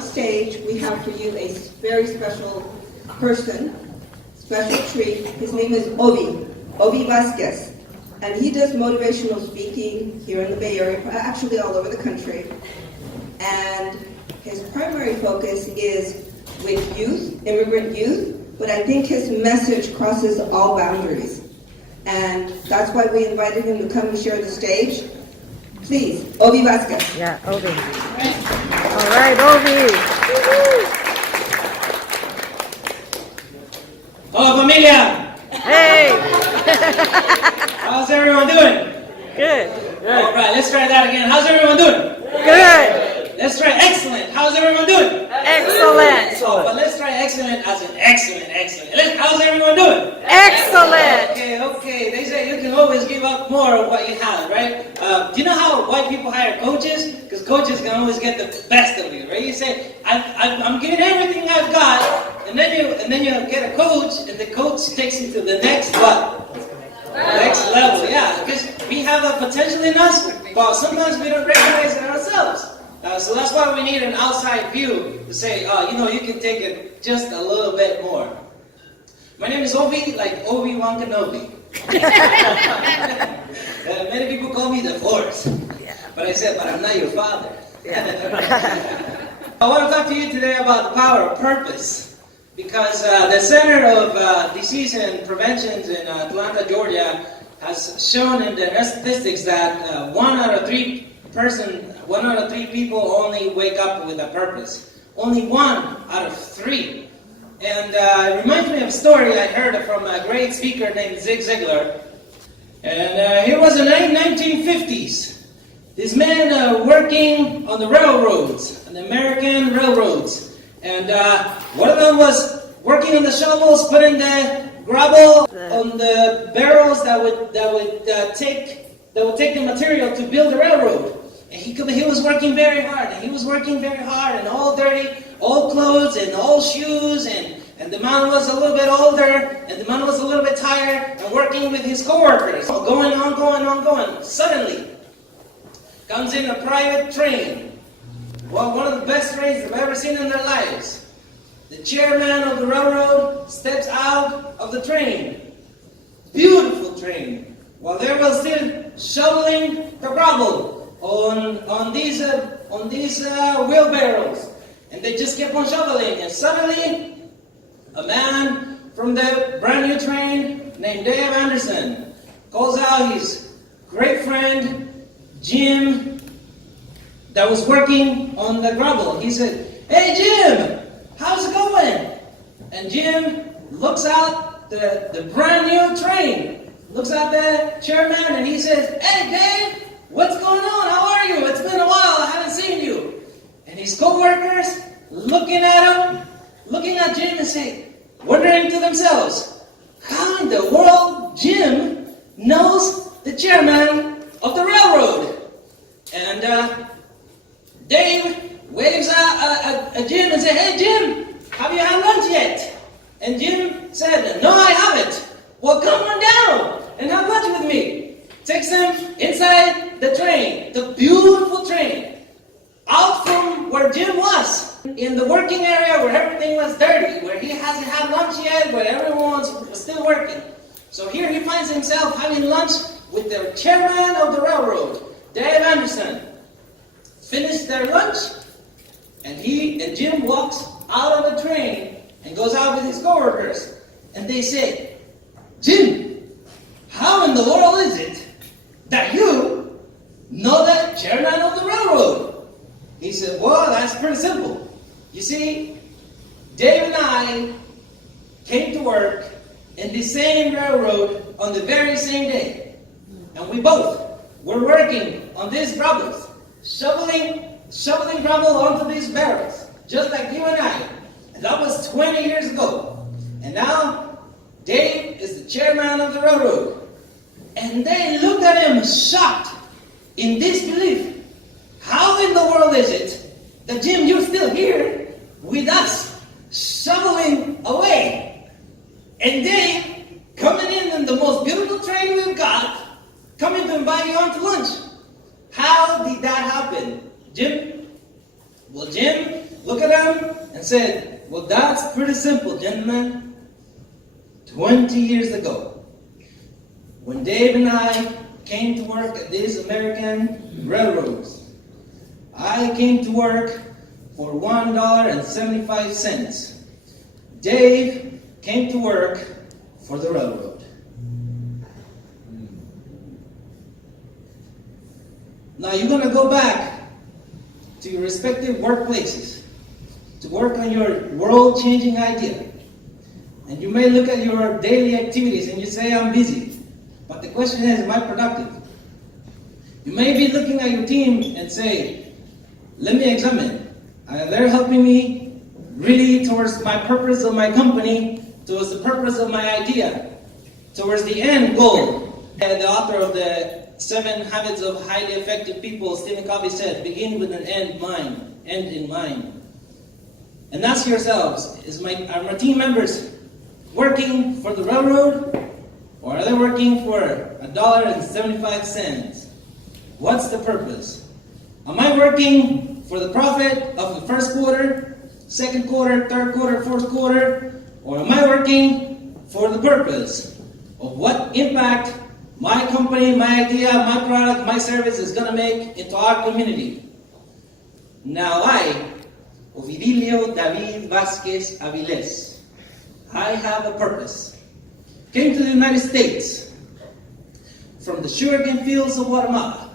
on stage, we have for you a very special person, special treat. His name is Ovi Vasquez. And he does motivational speaking here in the Bay Area, actually all over the country. And his primary focus is with youth, immigrant youth, but I think his message crosses all boundaries. And that's why we invited him to come and share the stage. Please, Ovi Vasquez. Yeah, Ovi. All right, Ovi. Hola, familia. Hey. How's everyone doing? Good. All right, let's try that again. How's everyone doing? Good. Let's try excellent. How's everyone doing? Excellent. But let's try excellent as in excellent. How's everyone doing? Excellent. Okay. They say you can always give up more of what you have, right? Do you know how white people hire coaches? Because coaches can always get the best of you, right? You say, I'm giving everything I've got, and then you get a coach, and the coach takes you to the next what? Next level, yeah. Because we have a potential in us, but sometimes we don't recognize it ourselves. So that's why we need an outside view to say, you can take it just a little bit more. My name is Ovi, like Obi-Wan Kenobi. Many people call me the Force. But I said, but I'm not your father. I want to talk to you today about the power of purpose. Because the Center of Disease and Prevention in Atlanta, Georgia, has shown in their statistics that 1 out of 3 people only wake up with a purpose. Only 1 out of 3. And it reminds me of a story I heard from a great speaker named Zig Ziglar. And it was in the 1950s. This man working on the railroads, on the American railroads. And one of them was working on the shovels, putting the gravel on the barrels that would take the material to build the railroad. And he was working very hard, and all dirty, all clothes and all shoes, and the man was a little bit older, and the man was a little bit tired, and working with his coworkers, going on. Suddenly, comes in a private train. Well, one of the best trains they've ever seen in their lives. The chairman of the railroad steps out of the train. Beautiful train. While they were still shoveling the gravel on these wheelbarrows, and they just kept on shoveling. And suddenly, a man from the brand new train named Dave Anderson calls out his great friend Jim that was working on the gravel. He said, "Hey Jim, how's it going?" And Jim looks out the brand new train, looks at the chairman, and he says, "Hey Dave, what's going on? How are you? It's been a while. I haven't seen you." And his co-workers looking at Jim and say, wondering to themselves, how in the world Jim knows the chairman of the railroad? And Dave waves at Jim and says, "Hey Jim, have you had lunch yet?" And Jim said, "No, I haven't." "Well, come on down and have lunch with me." Takes them inside the train, the beautiful train, out from where Jim was, in the working area where everything was dirty, where he hasn't had lunch yet, where everyone was still working. So here he finds himself having lunch with the chairman of the railroad, Dave Anderson. Finished their lunch, and Jim walks out of the train and goes out with his coworkers. And they say, "Jim, how in the world is it that you know the chairman of the railroad?" He said, "Well, that's pretty simple. You see, Dave and I came to work in the same railroad on the very same day. And we both were working on these gravels, shoveling gravel onto these barrels, just like you and I. And that was 20 years ago. And now, Dave is the chairman of the railroad." And they looked at him shocked, in disbelief. "How in the world is it that, Jim, you're still here with us, shoveling away? And Dave, coming in the most beautiful train we've got, coming to invite you on to lunch. How did that happen, Jim?" Well, Jim looked at him and said, well, that's pretty simple, gentlemen. 20 years ago, when Dave and I came to work at these American railroads, I came to work for $1.75. Dave came to work for the railroad. Now you're going to go back to your respective workplaces to work on your world-changing idea. And you may look at your daily activities and you say, I'm busy. But the question is, am I productive? You may be looking at your team and say, let me examine. They're helping me really towards my purpose of my company, towards the purpose of my idea, towards the end goal. And the author of the 7 Habits of Highly Effective People, Stephen Covey, said, begin with an end in mind. And ask yourselves, are my team members working for the railroad, or are they working for $1.75? What's the purpose? Am I working for the profit of the first quarter, second quarter, third quarter, fourth quarter, or am I working for the purpose of what impact my company, my idea, my product, my service is going to make into our community? Now I, Ovidilio David Vasquez Avilés, I have a purpose. Came to the United States from the sugarcane fields of Guatemala.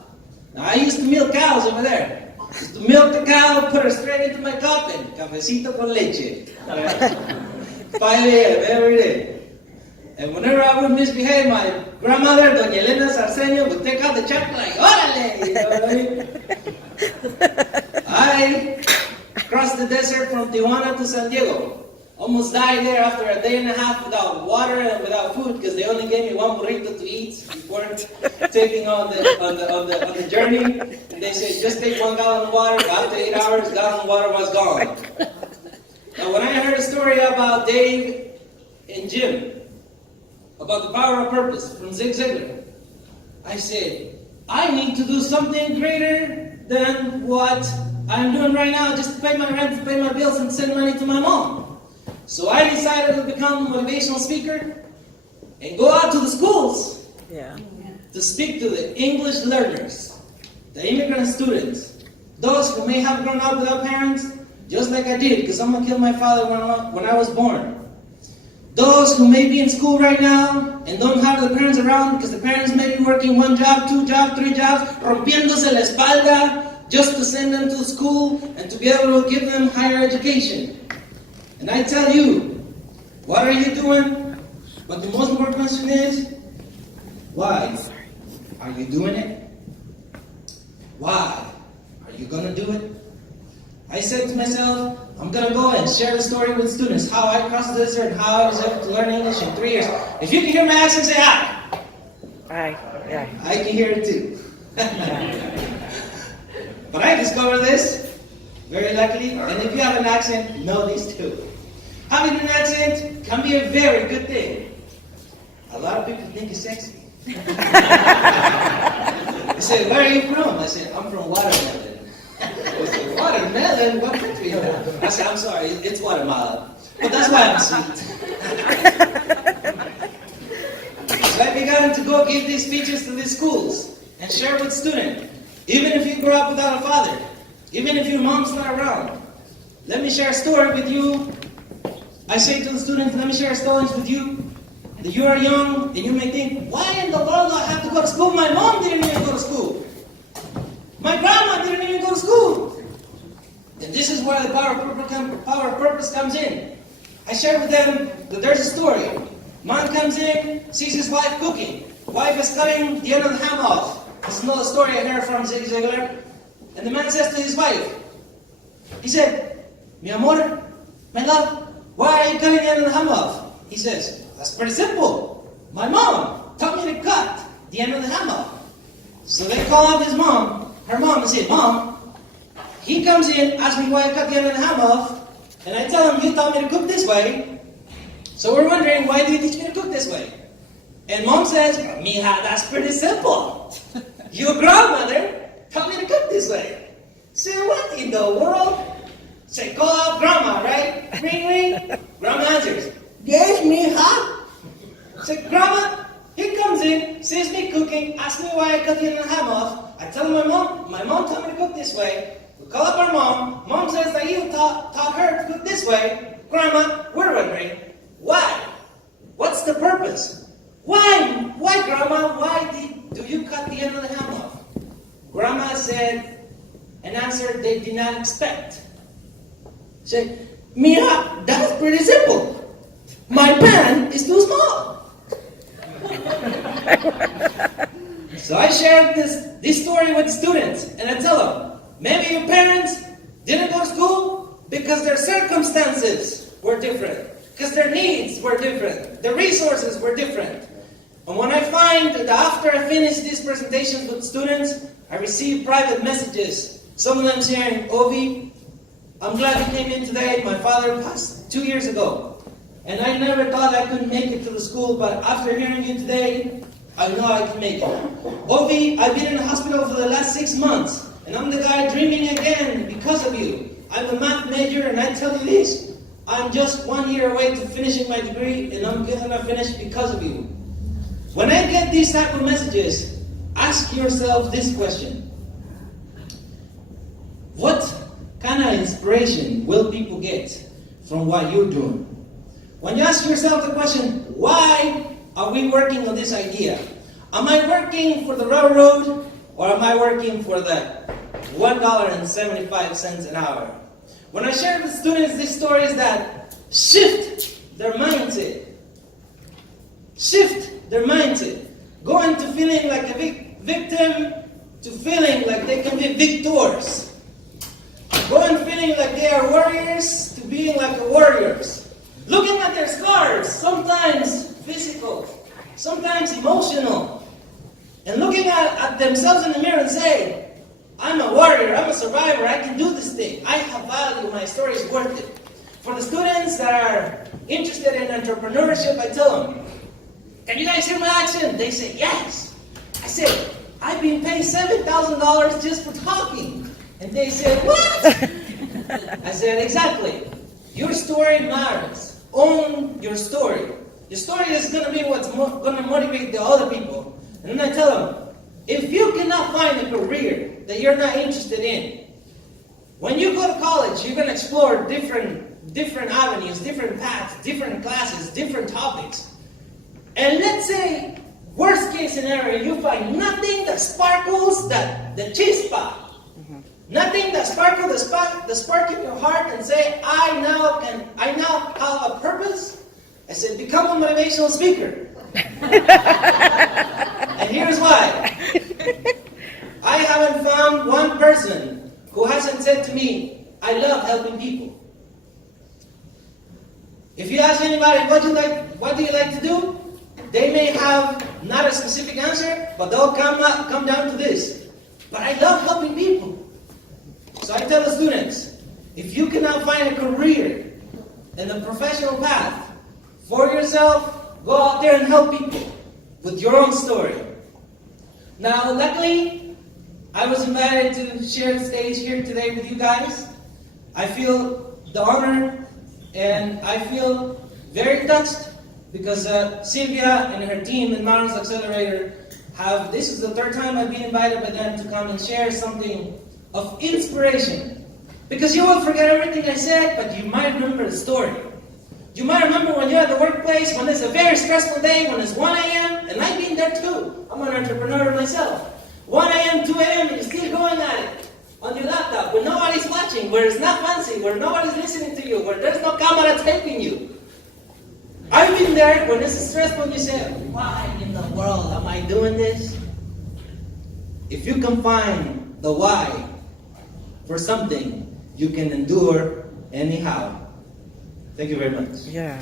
Now I used to milk cows over there. Used to milk the cow, put her straight into my cup, and cafecito con leche. 5 a.m. every day. And whenever I would misbehave, my grandmother, Doña Elena Sarceño, would take out the chocolate like, órale! You know what I mean? I crossed the desert from Tijuana to San Diego. Almost died there after a day and a half without water and without food because they only gave me 1 burrito to eat before taking on the journey. And they said, just take 1 gallon of water. After 8 hours, gallon of water was gone. Now, when I heard a story about Dave and Jim, about the power of purpose from Zig Ziglar, I said, I need to do something greater than what I'm doing right now just to pay my rent, to pay my bills, and send money to my mom. So I decided to become a motivational speaker and go out to the schools to speak to the English learners, the immigrant students, those who may have grown up without parents, just like I did, because someone killed my father when I was born. Those who may be in school right now and don't have the parents around because the parents may be working 1 job, 2 jobs, 3 jobs, rompiéndose la espalda just to send them to school and to be able to give them higher education. And I tell you, what are you doing? But the most important question is, why are you doing it? Why are you going to do it? I said to myself, I'm going to go and share the story with students, how I crossed the desert and how I was able to learn English in 3 years. If you can hear my accent, say hi. Aye. I can hear it too. But I discovered this, very luckily, and if you have an accent, know these too. Having an accent can be a very good thing. A lot of people think it's sexy. They say, where are you from? I said, I'm from Watermelon. They say, Watermelon? What country? I said, I'm sorry, it's Guatemala. But that's why I'm sweet. So I began to go give these speeches to these schools and share with students. Even if you grew up without a father, even if your mom's not around, let me share a story with you. I say to the students, let me share stories with you. That you are young and you may think, why in the world do I have to go to school? My mom didn't even go to school. My grandma didn't even go to school. And this is where the power of purpose comes in. I share with them that there's a story. Man comes in, sees his wife cooking. Wife is cutting the end of the ham off. This is another story I heard from Zig Ziglar. And the man says to his wife, he said, mi amor, my love, why are you cutting the end of the ham off? He says, that's pretty simple. My mom taught me to cut the end of the ham off. So they call up her mom, and say, Mom, he comes in, asks me why I cut the end of the ham off, and I tell him, you taught me to cook this way. So we're wondering, why do you teach me to cook this way? And Mom says, mija, that's pretty simple. Your grandmother taught me to cook this way. Say, what in the world? Say, call out grandma, right? Ring, ring. Grandma answers. Yes, mija. Say, grandma, he comes in, sees me cooking, asks me why I cut the end of the ham off. I tell my mom told me to cook this way. We call up our mom. Mom says that you taught her to cook this way. Grandma, we're wondering, why? What's the purpose? Why, grandma, why do you cut the end of the ham off? Grandma said an answer they did not expect. She said, Mira, that's pretty simple. My pan is too small. So I shared this story with students, and I tell them, maybe your parents didn't go to school because their circumstances were different, because their needs were different, the resources were different. And when I find that after I finish these presentations with students, I receive private messages, some of them saying, Ovi, I'm glad you came in today. My father passed 2 years ago, and I never thought I could make it to the school, but after hearing you today, I know I can make it. Ovi, I've been in the hospital for the last 6 months, and I'm the guy dreaming again because of you. I'm a math major, and I tell you this, I'm just 1 year away to finishing my degree, and I'm gonna finish because of you. When I get these type of messages, ask yourself this question. What kind of inspiration will people get from what you're doing? When you ask yourself the question, why are we working on this idea? Am I working for the railroad, or am I working for the $1.75 an hour? When I share with students these stories that shift their mindset, going to feeling like a victim to feeling like they can be victors. Going feeling like they are warriors to being like warriors. Looking at their scars, sometimes physical, sometimes emotional. And looking at themselves in the mirror and say, I'm a warrior, I'm a survivor, I can do this thing. I have value, my story is worth it. For the students that are interested in entrepreneurship, I tell them, can you guys hear my accent? They say, yes. I said, I've been paid $7,000 just for talking. And they said, what? I said, exactly. Your story matters. Own your story. Your story is going to be what's going to motivate the other people. And then I tell them, if you cannot find a career that you're not interested in, when you go to college, you're going to explore different avenues, different paths, different classes, different topics. And let's say, worst case scenario, you find nothing that sparkles the chispa. Nothing that sparkles the spark in your heart and say, I now have a purpose. I said, become a motivational speaker. And here's why. I haven't found one person who hasn't said to me, I love helping people. If you ask anybody, what do you like to do? They may have not a specific answer, but they'll come down to this. But I love helping people. So I tell the students, if you cannot find a career in the professional path for yourself, go out there and help people with your own story. Now, luckily, I was invited to share the stage here today with you guys. I feel the honor, and I feel very touched because Sylvia and her team in Maron's Accelerator this is the third time I've been invited by them to come and share something of inspiration. Because you will forget everything I said, but you might remember the story. You might remember when you're at the workplace, when it's a very stressful day, when it's 1 a.m., and I've been there too. I'm an entrepreneur myself. 1 a.m., 2 a.m., and you're still going at it on your laptop, where nobody's watching, where it's not fancy, where nobody's listening to you, where there's no camera taping you. I've been there when it's stressful and you say, why in the world am I doing this? If you can find the why for something, you can endure anyhow. Thank you very much. Yeah.